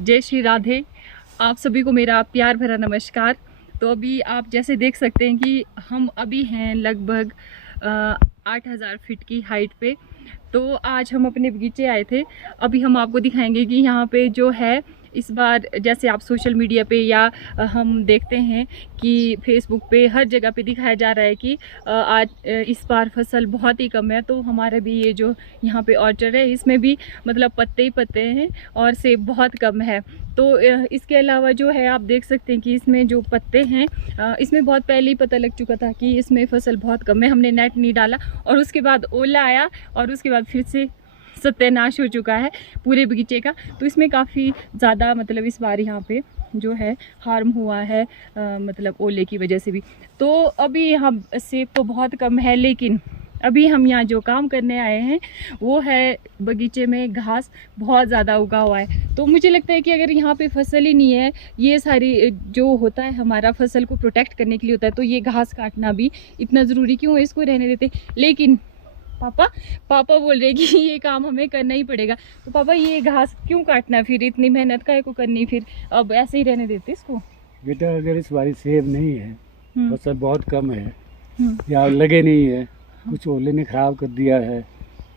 जय श्री राधे। आप सभी को मेरा प्यार भरा नमस्कार। तो अभी आप जैसे देख सकते हैं कि हम अभी हैं लगभग 8,000 फीट की हाइट पे। तो आज हम अपने बगीचे आए थे। अभी हम आपको दिखाएंगे कि यहाँ पे जो है इस बार, जैसे आप सोशल मीडिया पे या हम देखते हैं कि फेसबुक पे हर जगह पे दिखाया जा रहा है कि आज इस बार फसल बहुत ही कम है। तो हमारे भी ये जो यहाँ पे ऑर्चर्ड है इसमें भी मतलब पत्ते ही पत्ते हैं और सेब बहुत कम है। तो इसके अलावा जो है आप देख सकते हैं कि इसमें जो पत्ते हैं इसमें बहुत पहले ही पता लग चुका था कि इसमें फसल बहुत कम है। हमने नेट नहीं डाला और उसके बाद ओला आया और उसके बाद फिर से सत्यानाश हो चुका है पूरे बगीचे का। तो इसमें काफ़ी ज़्यादा मतलब इस बार यहाँ पे जो है हार्म हुआ है मतलब ओले की वजह से भी। तो अभी यहाँ सेब तो बहुत कम है, लेकिन अभी हम यहाँ जो काम करने आए हैं वो है बगीचे में घास बहुत ज़्यादा उगा हुआ है। तो मुझे लगता है कि अगर यहाँ पे फसल ही नहीं है, ये सारी जो होता है हमारा फसल को प्रोटेक्ट करने के लिए होता है, तो ये घास काटना भी इतना ज़रूरी क्यों है, इसको रहने देते। लेकिन पापा बोल रहे कि ये काम हमें करना ही पड़ेगा। तो पापा ये घास क्यों काटना, फिर इतनी मेहनत काहे को करनी, फिर अब ऐसे ही रहने देते इसको। बेटा अगर इस बारी सेब नहीं है, फसल बहुत कम है या हम्म। लगे नहीं है, कुछ ओले ने ख़राब कर दिया है,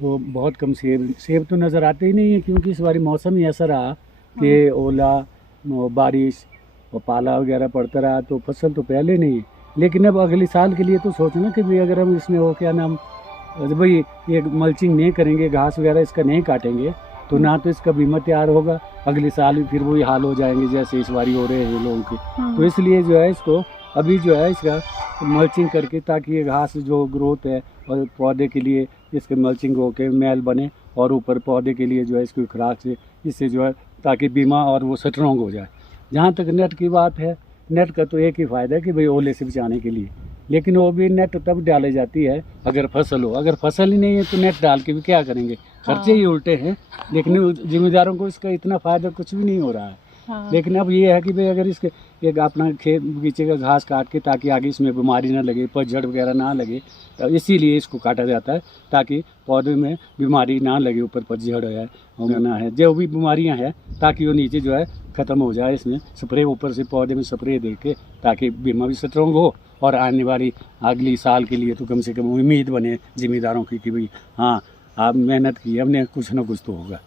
तो बहुत कम सेब तो नज़र आते ही नहीं है। क्योंकि इस बारी मौसम ही ऐसा रहा कि ओला, बारिश और पाला वगैरह पड़ता रहा, तो फसल तो पहले नहीं। लेकिन अब अगले साल के लिए तो सोचना कि भाई अगर हम इसमें वो क्या नाम भाई ये मल्चिंग नहीं करेंगे, घास वगैरह इसका नहीं काटेंगे, तो ना तो इसका बीमा तैयार होगा, अगले साल भी फिर वही हाल हो जाएंगे जैसे इस बारी हो रहे हैं लोगों के। तो इसलिए जो है इसको अभी जो है इसका मल्चिंग करके, ताकि ये घास जो ग्रोथ है और पौधे के लिए इसके मल्चिंग होके मैल बने, और ऊपर पौधे के लिए जो है इसकी खुराक से इससे जो है ताकि बीमा और वो स्ट्रॉन्ग हो जाए। जहाँ तक नेट की बात है, नेट का तो एक ही फ़ायदा है कि भाई ओले से बचाने के लिए, लेकिन वो भी नेट तब डाली जाती है अगर फसल हो। अगर फसल ही नहीं है तो नेट डाल के भी क्या करेंगे, खर्चे ही उल्टे हैं। लेकिन जिम्मेदारों को इसका इतना फ़ायदा कुछ भी नहीं हो रहा है। लेकिन अब ये है कि भाई अगर इसके एक अपना खेत बगीचे का घास काट के, ताकि आगे इसमें बीमारी ना लगे, पतझड़ वगैरह ना लगे, तो इसीलिए इसको काटा जाता है ताकि पौधे में बीमारी ना लगे, ऊपर पतझड़ है ना है जो भी बीमारियां हैं, ताकि वो नीचे जो है ख़त्म हो जाए। इसमें स्प्रे ऊपर से पौधे में स्प्रे दे के, ताकि बीमा भी स्ट्रॉन्ग हो और आने वाली अगली साल के लिए तो कम से कम उम्मीद बने जिम्मेदारों की कि भाई हाँ आप मेहनत की, हमने कुछ ना कुछ तो होगा।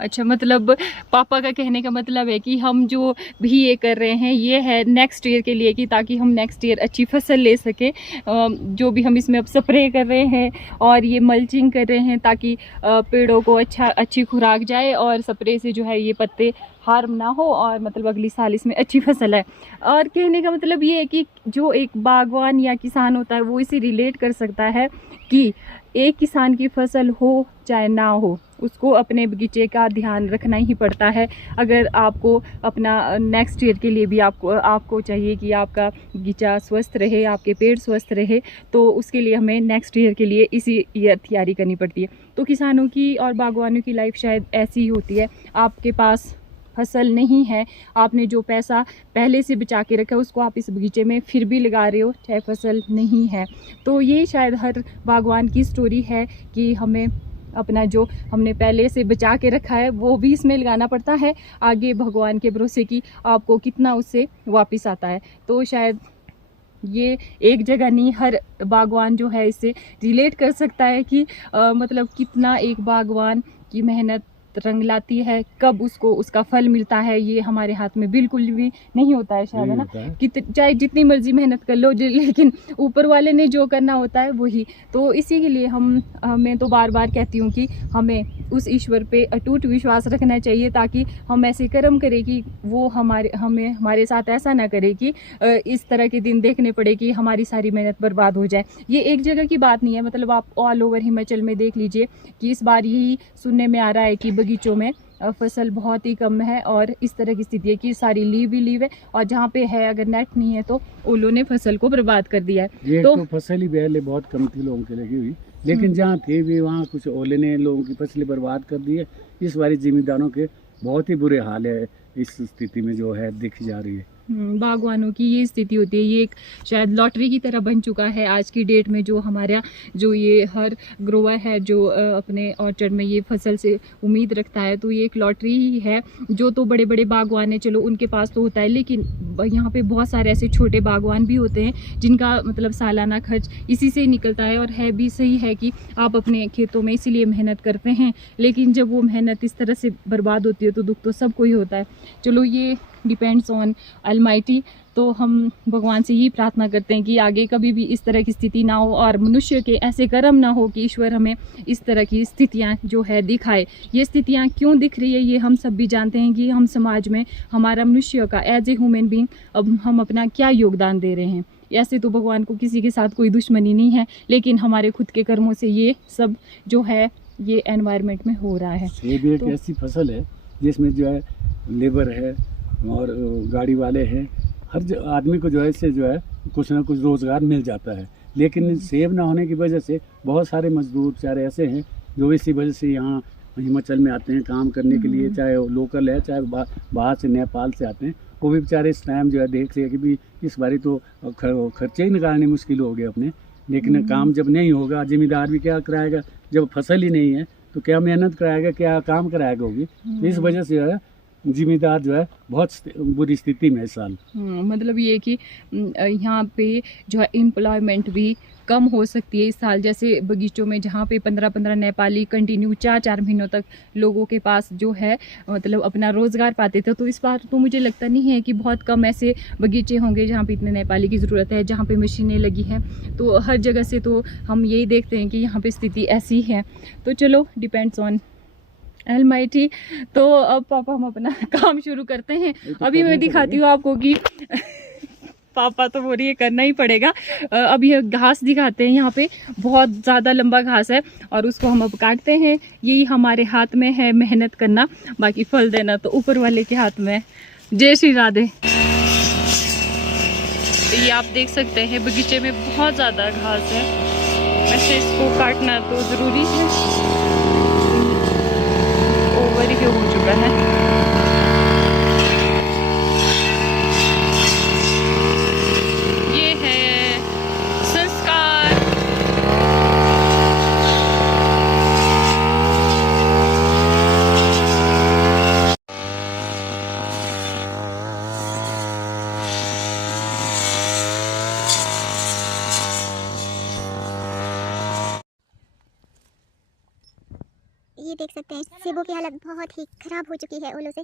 अच्छा, मतलब पापा का कहने का मतलब है कि हम जो भी ये कर रहे हैं ये है नेक्स्ट ईयर के लिए, कि ताकि हम नेक्स्ट ईयर अच्छी फसल ले सकें। जो भी हम इसमें अब स्प्रे कर रहे हैं और ये मल्चिंग कर रहे हैं ताकि पेड़ों को अच्छी खुराक जाए और स्प्रे से जो है ये पत्ते हार्म ना हो और मतलब अगली साल इसमें अच्छी फसल है। और कहने का मतलब ये है कि जो एक बागवान या किसान होता है वो इसे रिलेट कर सकता है कि एक किसान की फसल हो चाहे ना हो, उसको अपने बगीचे का ध्यान रखना ही पड़ता है। अगर आपको अपना नेक्स्ट ईयर के लिए भी आपको चाहिए कि आपका बगीचा स्वस्थ रहे, आपके पेड़ स्वस्थ रहे, तो उसके लिए हमें नेक्स्ट ईयर के लिए इसी ईयर तैयारी करनी पड़ती है। तो किसानों की और बागवानों की लाइफ शायद ऐसी ही होती है। आपके पास फसल नहीं है, आपने जो पैसा पहले से बचा के रखा है उसको आप इस बगीचे में फिर भी लगा रहे हो, चाहे फसल नहीं है। तो ये शायद हर बागवान की स्टोरी है कि हमें अपना जो हमने पहले से बचा के रखा है वो भी इसमें लगाना पड़ता है, आगे भगवान के भरोसे कि आपको कितना उससे वापस आता है। तो शायद ये एक जगह नहीं, हर बागवान जो है इससे रिलेट कर सकता है कि मतलब कितना एक बागवान की मेहनत रंग लाती है, कब उसको उसका फल मिलता है ये हमारे हाथ में बिल्कुल भी नहीं होता है शायद, है ना। चाहे जितनी मर्जी मेहनत कर लो, लेकिन ऊपर वाले ने जो करना होता है वही। तो इसी के लिए मैं तो बार बार कहती हूँ कि हमें उस ईश्वर पे अटूट विश्वास रखना चाहिए, ताकि हम ऐसे कर्म करें कि वो हमारे साथ ऐसा ना करे कि इस तरह के दिन देखने पड़े कि हमारी सारी मेहनत बर्बाद हो जाए। ये एक जगह की बात नहीं है, मतलब आप ऑल ओवर हिमाचल में देख लीजिए कि इस बार यही सुनने में आ रहा है कि बगीचों में फसल बहुत ही कम है और इस तरह की स्थिति है कि सारी लीव है, और जहाँ पे है अगर नेट नहीं है तो ओलों ने फसल को बर्बाद कर दिया है। तो फसल ही पहले बहुत कम थी लोगों की लगी हुई, लेकिन जहाँ थे भी वहाँ कुछ ओले ने लोगों की फसलें बर्बाद कर दी है। इस बारी जिम्मेदारों के बहुत ही बुरे हाल है, इस स्थिति में जो है दिखी जा रही है। बागवानों की ये स्थिति होती है। ये एक शायद लॉटरी की तरह बन चुका है आज की डेट में। जो हमारा जो ये हर ग्रोवर है जो अपने ऑर्चर्ड में ये फसल से उम्मीद रखता है, तो ये एक लॉटरी ही है। जो तो बड़े बड़े बागवान है, चलो उनके पास तो होता है, लेकिन यहाँ पे बहुत सारे ऐसे छोटे बागवान भी होते हैं जिनका मतलब सालाना खर्च इसी से ही निकलता है। और है भी सही है कि आप अपने खेतों में इसीलिए मेहनत करते हैं, लेकिन जब वो मेहनत इस तरह से बर्बाद होती है तो दुख तो सबको ही होता है। चलो ये डिपेंड्स ऑन अलमाइटी। तो हम भगवान से यही प्रार्थना करते हैं कि आगे कभी भी इस तरह की स्थिति ना हो और मनुष्य के ऐसे कर्म ना हो कि ईश्वर हमें इस तरह की स्थितियां जो है दिखाए। ये स्थितियां क्यों दिख रही है ये हम सब भी जानते हैं कि हम समाज में हमारा मनुष्य का एज ए ह्यूमन बीइंग अब हम अपना क्या योगदान दे रहे हैं। ऐसे तो भगवान को किसी के साथ कोई दुश्मनी नहीं है, लेकिन हमारे खुद के कर्मों से ये सब जो है ये एनवायरनमेंट में हो रहा है। सेब एक ऐसी फसल है जिसमें जो है लेबर है और गाड़ी वाले हैं, हर आदमी को जो है इससे जो है कुछ ना कुछ रोज़गार मिल जाता है। लेकिन सेब ना होने की वजह से बहुत सारे मजदूर बेचारे ऐसे हैं जो इसी वजह से यहाँ हिमाचल में आते हैं काम करने के लिए, चाहे वो लोकल है चाहे बाहर से नेपाल से आते हैं। वो भी बेचारे इस टाइम जो है देख रहे हैं कि भी इस बारी तो खर्चे ही निकालने मुश्किल हो गए अपने। लेकिन काम जब नहीं होगा, जिम्मेदार भी क्या कराएगा जब फसल ही नहीं है, तो क्या मेहनत कराएगा, क्या काम कराएगा होगी। तो इस वजह से जो है जिम्मेदार जो है बहुत बुरी स्थिति में इस साल। मतलब ये कि यहाँ पे जो है एम्प्लॉयमेंट भी कम हो सकती है इस साल। जैसे बगीचों में जहाँ पे 15-15 नेपाली कंटिन्यू 4-4 महीनों तक लोगों के पास जो है मतलब अपना रोज़गार पाते थे, तो इस बार तो मुझे लगता नहीं है कि बहुत कम ऐसे बगीचे होंगे जहाँ पे इतने नेपाली की ज़रूरत है, जहाँ पे मशीनें लगी हैं। तो हर जगह से तो हम यही देखते हैं कि यहाँ पे स्थिति ऐसी है। तो चलो डिपेंड्स ऑन अलमाइटी। तो अब पापा हम अपना काम शुरू करते हैं। अभी मैं दिखाती हूँ आपको कि पापा तो बोल रही है करना ही पड़ेगा। अब ये घास दिखाते हैं, यहाँ पे बहुत ज़्यादा लंबा घास है और उसको हम अब काटते हैं। यही हमारे हाथ में है मेहनत करना, बाकी फल देना तो ऊपर वाले के हाथ में। जय श्री राधे। ये आप देख सकते हैं बगीचे में बहुत ज़्यादा घास है, वैसे इसको काटना तो ज़रूरी है, ओवर ही हो चुका है। ये है संस्कार। ये देख सकते हैं सेबों की हालत बहुत ही खराब हो चुकी है ओलों से।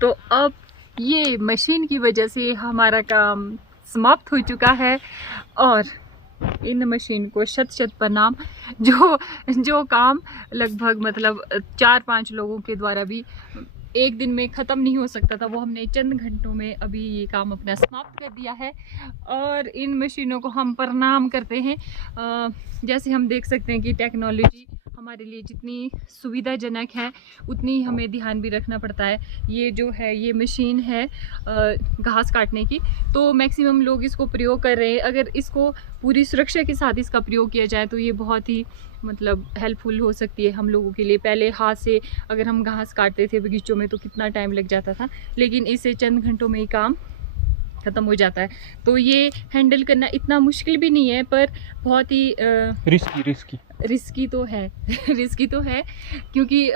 तो अब ये मशीन की वजह से हमारा काम समाप्त हो चुका है और इन मशीन को शत प्रणाम। जो काम लगभग मतलब 4-5 लोगों के द्वारा भी एक दिन में ख़त्म नहीं हो सकता था, वो हमने चंद घंटों में अभी ये काम अपना समाप्त कर दिया है। और इन मशीनों को हम प्रणाम करते हैं। जैसे हम देख सकते हैं कि टेक्नोलॉजी हमारे लिए जितनी सुविधाजनक है उतनी ही हमें ध्यान भी रखना पड़ता है। ये जो है ये मशीन है घास काटने की, तो मैक्सिमम लोग इसको प्रयोग कर रहे हैं। अगर इसको पूरी सुरक्षा के साथ इसका प्रयोग किया जाए तो ये बहुत ही मतलब हेल्पफुल हो सकती है हम लोगों के लिए। पहले हाथ से अगर हम घास काटते थे बगीचों में तो कितना टाइम लग जाता था, लेकिन इससे चंद घंटों में ही काम ख़त्म हो जाता है। तो ये हैंडल करना इतना मुश्किल भी नहीं है, पर बहुत ही रिस्की तो है रिस्की तो है, क्योंकि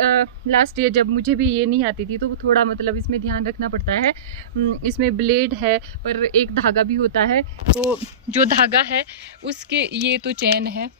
लास्ट ईयर जब मुझे भी ये नहीं आती थी तो थोड़ा मतलब इसमें ध्यान रखना पड़ता है। इसमें ब्लेड है पर एक धागा भी होता है, तो जो धागा है उसके ये तो चेन है,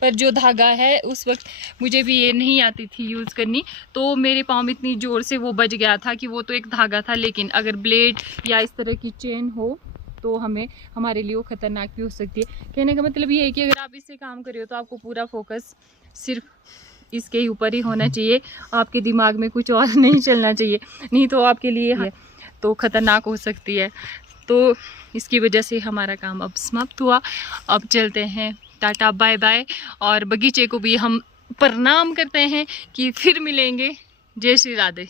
पर जो धागा है उस वक्त मुझे भी ये नहीं आती थी यूज़ करनी, तो मेरे पाँव में इतनी ज़ोर से वो बज गया था कि वो तो एक धागा था। लेकिन अगर ब्लेड या इस तरह की चेन हो तो हमें हमारे लिए वो खतरनाक भी हो सकती है। कहने का मतलब ये है कि अगर आप इससे काम कर रहे हो तो आपको पूरा फोकस सिर्फ इसके ऊपर ही होना चाहिए, आपके दिमाग में कुछ और नहीं चलना चाहिए, नहीं तो आपके लिए तो खतरनाक हो सकती है। तो इसकी वजह से हमारा काम अब समाप्त हुआ। अब चलते हैं, टाटा बाय बाय। और बगीचे को भी हम प्रणाम करते हैं कि फिर मिलेंगे। जय श्री राधे।